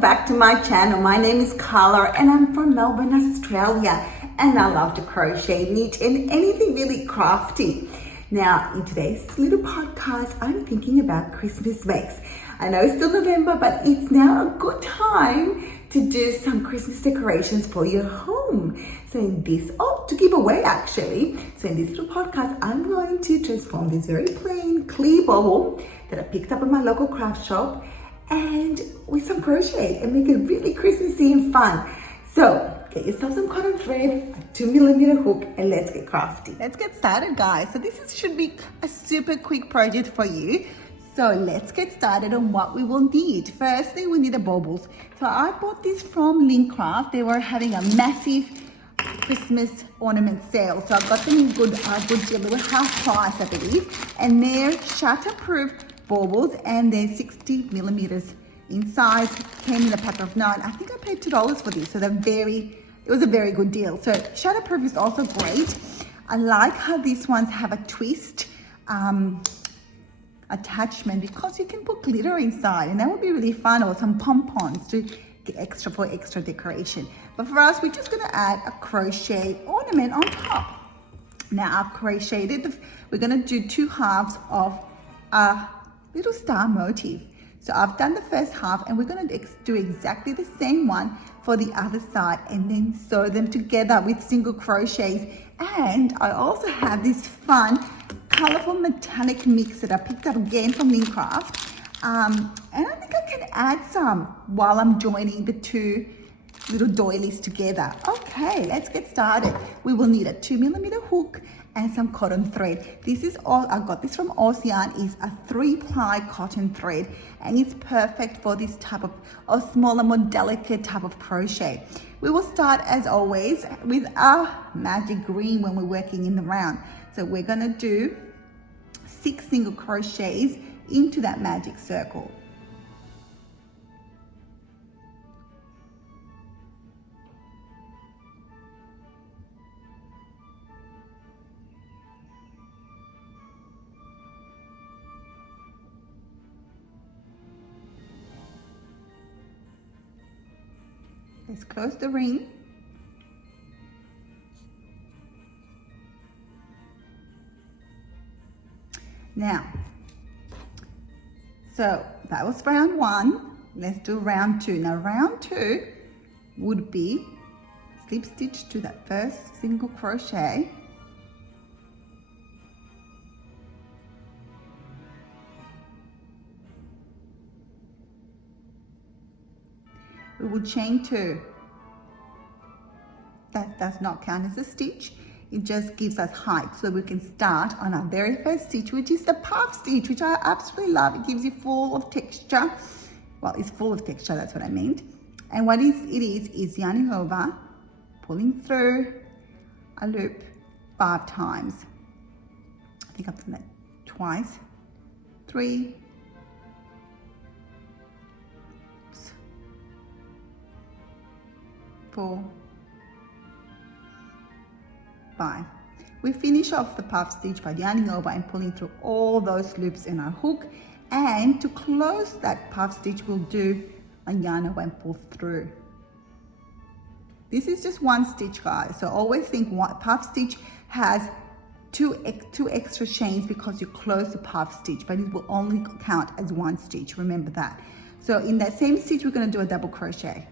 back to my channel. My name is Carla and I'm from Melbourne, Australia, and I love to crochet, knit and anything really crafty. Now in today's little podcast, I'm thinking about Christmas makes. I know it's still November, but it's now a good time to do some Christmas decorations for your home. So in this, to give away actually. So in this little podcast, I'm going to transform this very plain clear bauble that I picked up at my local craft shop and with some crochet and make it really Christmassy and fun. So get yourself some cotton thread, a 2mm hook, and let's get crafty. Let's get started, guys. So should be a super quick project for you. So let's get started on what we will need. Firstly, we need the baubles. So I bought this from Lincraft. They were having a massive Christmas ornament sale. So I got them in good deal. They were half price, I believe. And they're Shatterproof baubles and they're 60mm in size. Came in a pack of 9. I think I paid $2 for this. So it was a very good deal. So Shatterproof is also great. I like how these ones have a twist attachment because you can put glitter inside and that would be really fun, or some pom-poms to get extra decoration. But for us, we're just going to add a crochet ornament on top. Now I've crocheted we're going to do 2 halves of a little star motif. So I've done the first half and we're going to do exactly the same one for the other side and then sew them together with single crochets. And I also have this fun colorful metallic mix that I picked up again from Lincraft. And I think I can add some while I'm joining the 2 little doilies together. Okay, let's get started. We will need a 2mm hook and some cotton thread. This is all, I got this from Ocean, is a 3-ply cotton thread and it's perfect for this type of smaller, more delicate type of crochet. We will start as always with our magic green when we're working in the round. So we're gonna do 6 single crochets into that magic circle. Let's close the ring. Now, so that was round 1. Let's do round 2. Now round 2 would be slip stitch to that first single crochet. We will chain 2. That does not count as a stitch. It just gives us height so we can start on our very first stitch, which is the puff stitch, which I absolutely love. It gives you full of texture. Well, it's full of texture, that's what I meant. And what it is yarning over, pulling through a loop 5 times. I think I've done that twice. 3, 4, 5. We finish off the puff stitch by yarning over and pulling through all those loops in our hook, and to close that puff stitch we'll do a yarn over and pull through. This is just 1 stitch, guys, so always think puff stitch has two extra chains because you close the puff stitch, but it will only count as 1 stitch, remember that. So in that same stitch we're going to do a double crochet,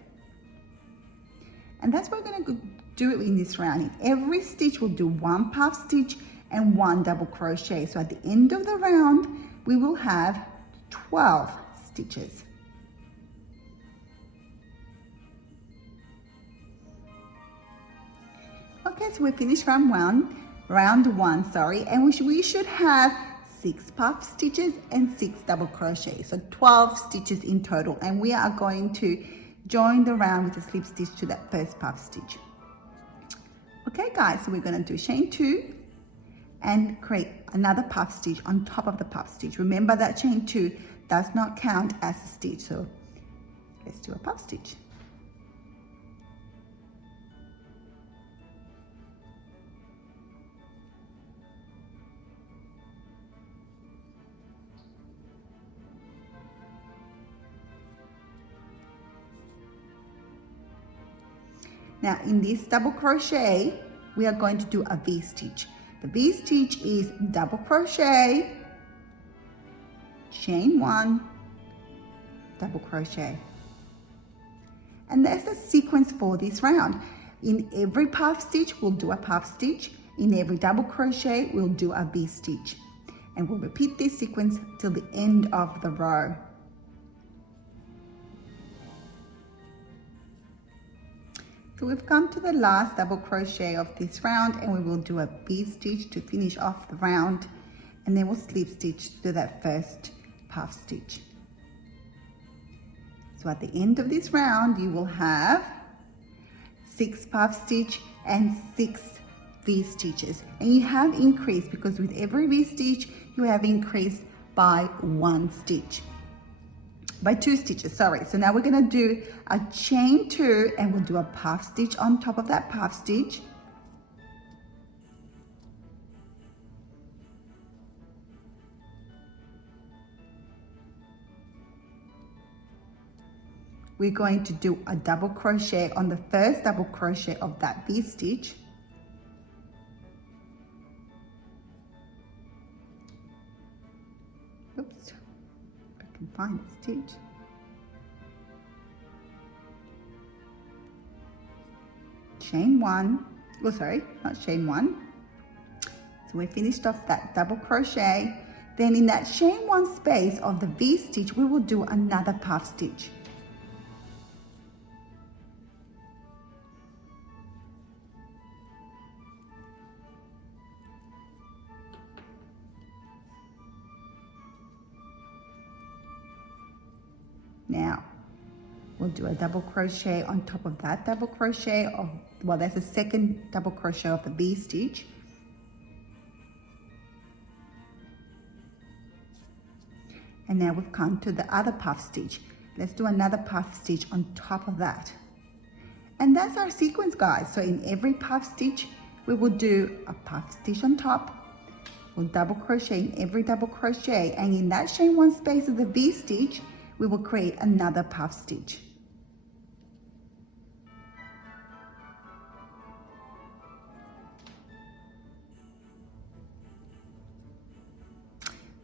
and that's what we're going to do it in this round. In every stitch we'll do 1 puff stitch and 1 double crochet. So at the end of the round we will have 12 stitches. Okay, so we finished round 1, and we should have 6 puff stitches and 6 double crochets, so 12 stitches in total, and we are going to join the round with a slip stitch to that first puff stitch. Okay guys, so we're going to do chain 2 and create another puff stitch on top of the puff stitch. Remember that chain 2 does not count as a stitch, so let's do a puff stitch. Now in this double crochet, we are going to do a V-stitch. The V-stitch is double crochet, chain 1, double crochet. And that's the sequence for this round. In every puff stitch, we'll do a puff stitch. In every double crochet, we'll do a V-stitch. And we'll repeat this sequence till the end of the row. So we've come to the last double crochet of this round, and we will do a V-stitch to finish off the round, and then we'll slip stitch to that first puff stitch. So at the end of this round, you will have 6 puff stitch and 6 V-stitches, and you have increased because with every V-stitch, you have increased by 1 stitch. By 2 stitches, sorry. So now we're gonna do a chain 2 and we'll do a puff stitch on top of that puff stitch. We're going to do a double crochet on the first double crochet of that V-stitch. Oops. Can find the stitch. Chain 1, oh sorry, not chain 1. So we finished off that double crochet. Then in that chain 1 space of the V-stitch, we will do another puff stitch. Now, we'll do a double crochet on top of that double crochet of, well, that's the second double crochet of the V-stitch. And now we've come to the other puff stitch. Let's do another puff stitch on top of that. And that's our sequence, guys. So in every puff stitch, we will do a puff stitch on top. We'll double crochet in every double crochet, and in that chain 1 space of the V-stitch, we will create another puff stitch.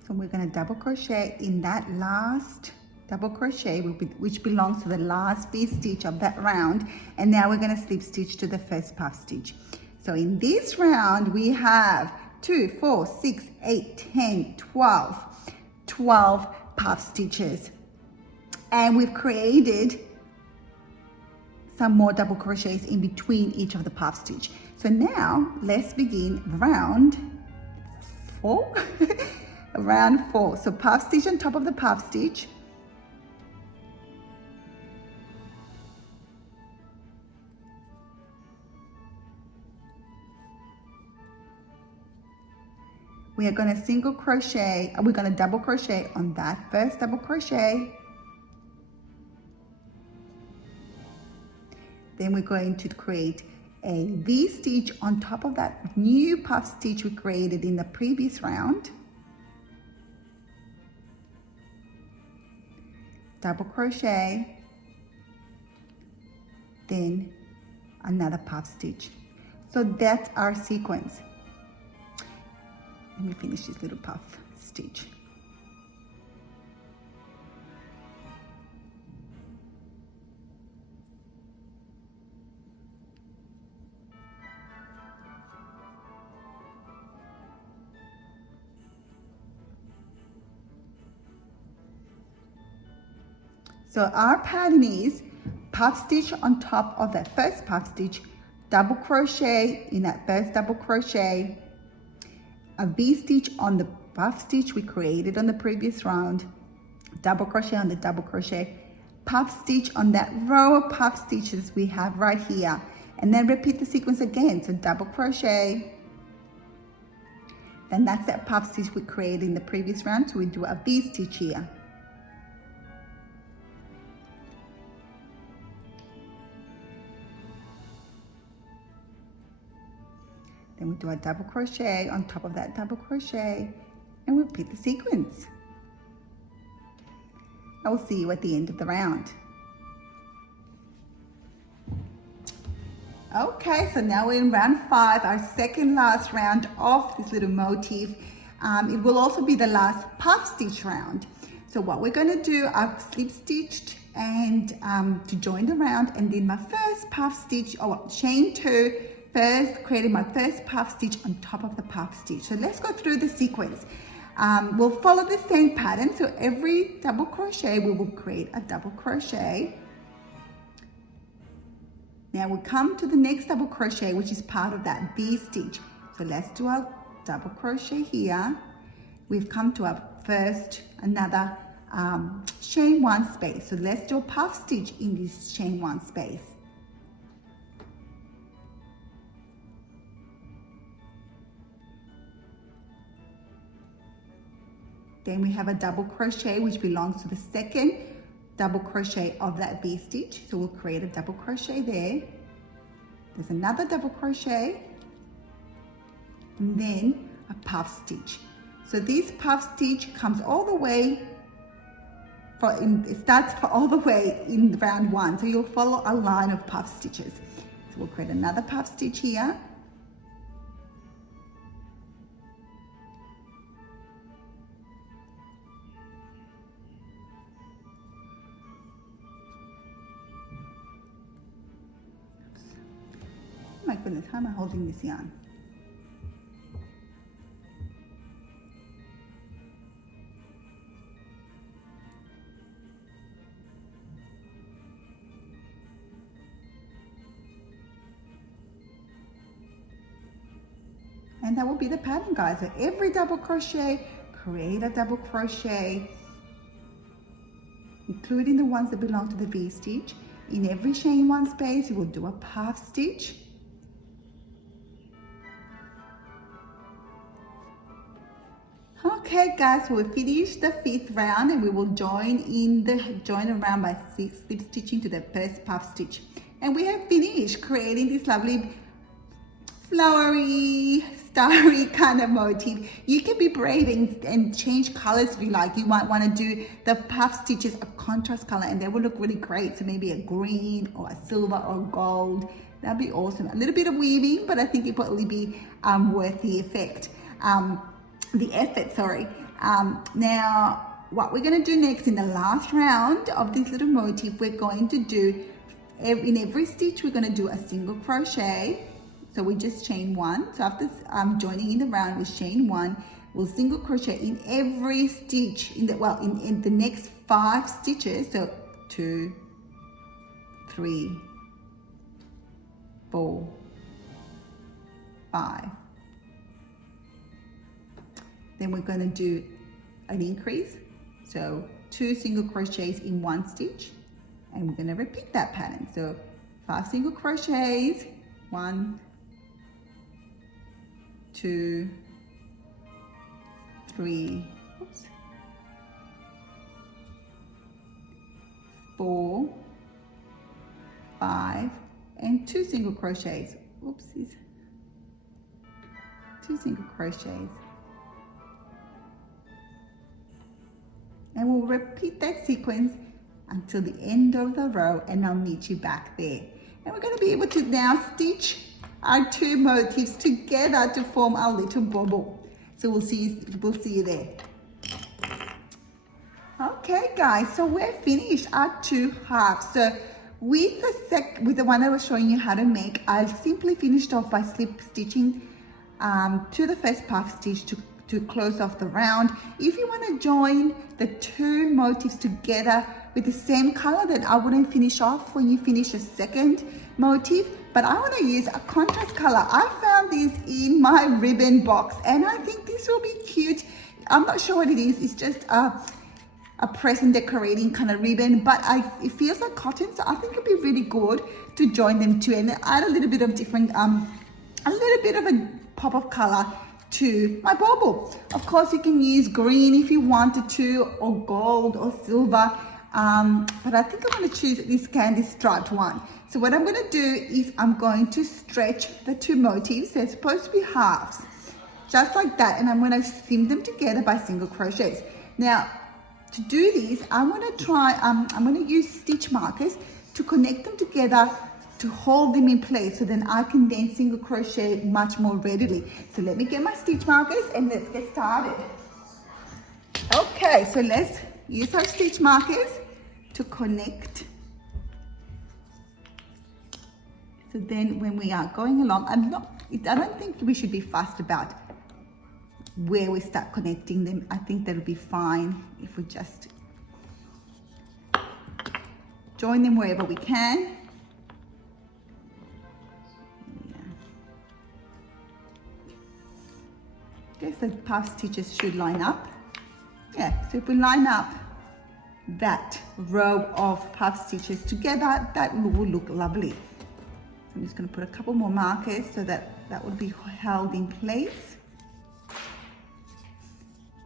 So we're going to double crochet in that last double crochet, which belongs to the last V-stitch of that round, and now we're going to slip stitch to the first puff stitch. So in this round, we have 2, 4, 6, 8, 10, 12 puff stitches. And we've created some more double crochets in between each of the puff stitch. So now let's begin round 4. Round 4. So puff stitch on top of the puff stitch. We are going to single crochet, we're going to double crochet on that first double crochet. Then we're going to create a V-stitch on top of that new puff stitch we created in the previous round. Double crochet, then another puff stitch. So that's our sequence. Let me finish this little puff stitch. So our pattern is puff stitch on top of that first puff stitch, double crochet in that first double crochet, a V-stitch on the puff stitch we created on the previous round, double crochet on the double crochet, puff stitch on that row of puff stitches we have right here, and then repeat the sequence again. So double crochet, then that's that puff stitch we created in the previous round, so we do a V-stitch here. Then we do a double crochet on top of that double crochet, and we repeat the sequence. I will see you at the end of the round. Okay, so now we're in round 5, our second last round of this little motif. It will also be the last puff stitch round. So what we're going to do, I've slip stitched and to join the round, and then my first puff stitch, or chain 2, first creating my first puff stitch on top of the puff stitch. So let's go through the sequence. We'll follow the same pattern. So every double crochet, we will create a double crochet. Now we'll come to the next double crochet, which is part of that V stitch. So let's do our double crochet here. We've come to our first, another chain 1 space. So let's do a puff stitch in this chain 1 space. Then we have a double crochet which belongs to the second double crochet of that V stitch. So we'll create a double crochet there. There's another double crochet and then a puff stitch. So this puff stitch comes all the way, it starts all the way in round 1. So you'll follow a line of puff stitches. So we'll create another puff stitch here. Oh my goodness, how am I holding this yarn? And that will be the pattern, guys. So every double crochet, create a double crochet, including the ones that belong to the V stitch. In every chain 1 space, you will do a puff stitch. Okay guys, so we finished the 5th round and we will join around by slip stitching to the first puff stitch. And we have finished creating this lovely flowery, starry kind of motif. You can be brave and change colors if you like. You might want to do the puff stitches a contrast color and they will look really great. So maybe a green or a silver or gold. That'd be awesome. A little bit of weaving, but I think it will probably be worth the effort. Now what we're going to do next in the last round of this little motif, we're going to do in every stitch we're going to do a single crochet. So we just chain 1. So after joining in the round we chain 1, we'll single crochet in every stitch in the next 5 stitches. So 2, 3, 4, 5. Then we're going to do an increase, so 2 single crochets in 1 stitch, and we're going to repeat that pattern. So 5 single crochets, 1, 2, 3, 4, 5, and 2 single crochets. Oopsies. 2 single crochets. And we'll repeat that sequence until the end of the row, and I'll meet you back there. And we're going to be able to now stitch our 2 motifs together to form our little bauble. So we'll see you there. Okay guys, so we're finished our 2 halves. So with the one I was showing you how to make, I simply finished off by slip stitching to the first puff stitch to close off the round. If you want to join the 2 motifs together with the same color, then I wouldn't finish off when you finish the second motif, but I want to use a contrast color. I found this in my ribbon box and I think this will be cute. I'm not sure what it is. It's just a present decorating kind of ribbon, but it feels like cotton, so I think it'd be really good to join them too and add a little bit of different, a little bit of a pop of color to my bauble. Of course, you can use green if you wanted to, or gold or silver, but I think I'm going to choose this candy striped one. So what I'm going to do is I'm going to stretch the 2 motifs. They're supposed to be halves, just like that, and I'm going to seam them together by single crochets. Now, to do this, I'm going to use stitch markers to connect them together to hold them in place, so then I can then single crochet much more readily. So let me get my stitch markers and let's get started. Okay, so let's use our stitch markers to connect. So then when we are going along, I don't think we should be fussed about where we start connecting them. I think that'll be fine if we just join them wherever we can. Okay, so puff stitches should line up. Yeah, so if we line up that row of puff stitches together, that will look lovely. So I'm just going to put a couple more markers so that that would be held in place.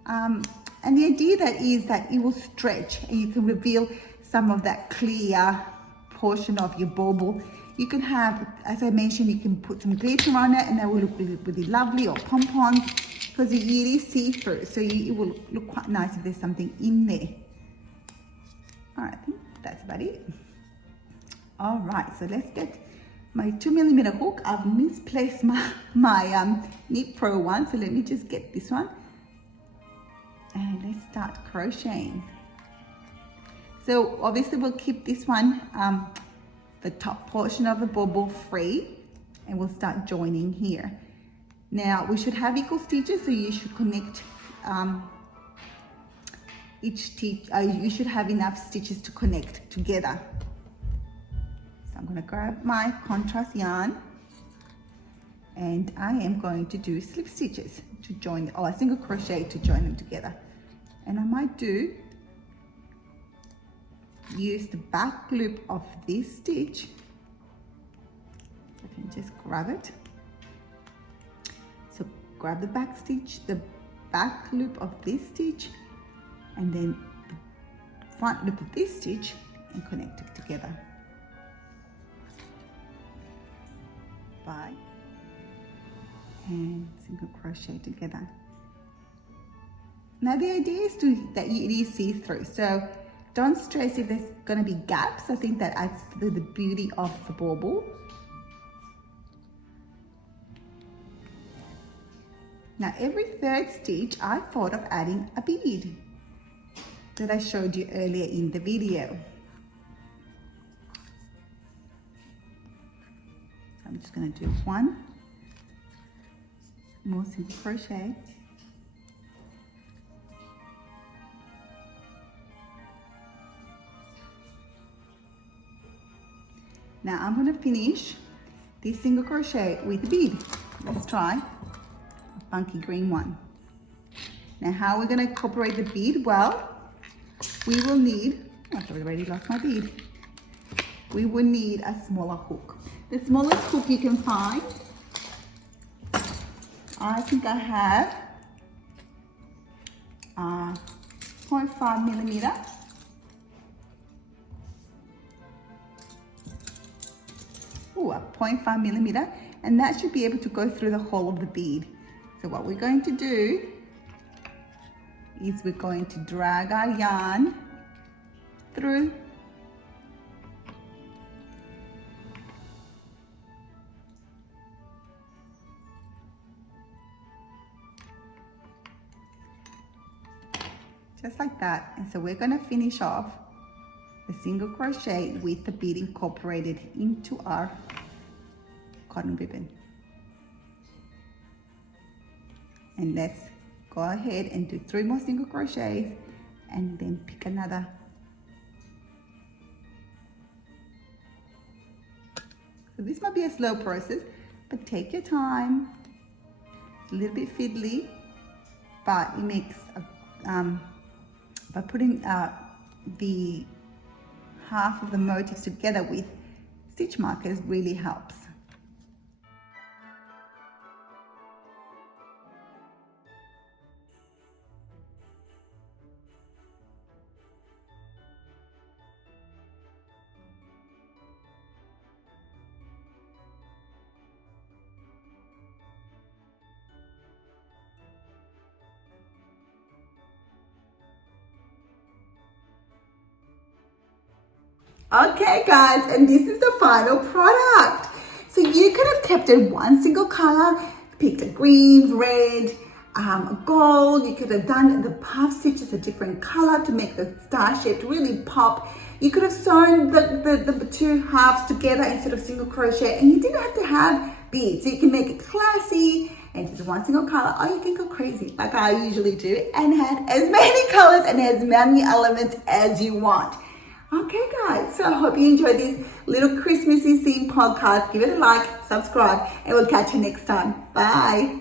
And the idea that is that it will stretch and you can reveal some of that clear portion of your bauble. You can have, as I mentioned, you can put some glitter on it and that will look really, really lovely, or pom-poms, because it is see-through, so it will look quite nice if there's something in there. All right, I think that's about it. All right, so let's get my 2mm hook. I've misplaced my Knit Pro one, so let me just get this one. And let's start crocheting. So obviously we'll keep this one, the top portion of the bauble free, and we'll start joining here. Now we should have equal stitches, so you should connect each stitch. You should have enough stitches to connect together. So I'm going to grab my contrast yarn, and I am going to do slip stitches to join, or a single crochet to join them together. And I might use the back loop of this stitch. I can just grab it. So grab the back stitch, the back loop of this stitch, and then the front loop of this stitch, and connect it together. Bye. And single crochet together. Now the idea is that it is see-through, so don't stress if there's going to be gaps. I think that adds to the beauty of the bauble. Now every third stitch I thought of adding a bead that I showed you earlier in the video. So I'm just going to do one more single crochet. Now I'm going to finish this single crochet with a bead. Let's try a funky green one. Now how are we going to incorporate the bead? Well, we will need, I've already lost my bead. We will need a smaller hook. The smallest hook you can find, I think I have 0.5mm. A 0.5mm, and that should be able to go through the whole of the bead. So what we're going to do is we're going to drag our yarn through just like that. And so we're going to finish off the single crochet with the bead incorporated into our cotton ribbon. And let's go ahead and do 3 more single crochets and then pick another. So this might be a slow process, but take your time. It's a little bit fiddly, but it makes by putting the half of the motifs together with stitch markers really helps. Okay guys, and this is the final product. So you could have kept it one single color, picked a green, red, gold. You could have done the puff stitches a different color to make the star shape really pop. You could have sewn the two halves together instead of single crochet, and you didn't have to have beads. So you can make it classy and just one single color, or you can go crazy like I usually do and add as many colors and as many elements as you want. Okay guys, so I hope you enjoyed this little Christmassy theme podcast. Give it a like, subscribe, and we'll catch you next time. Bye.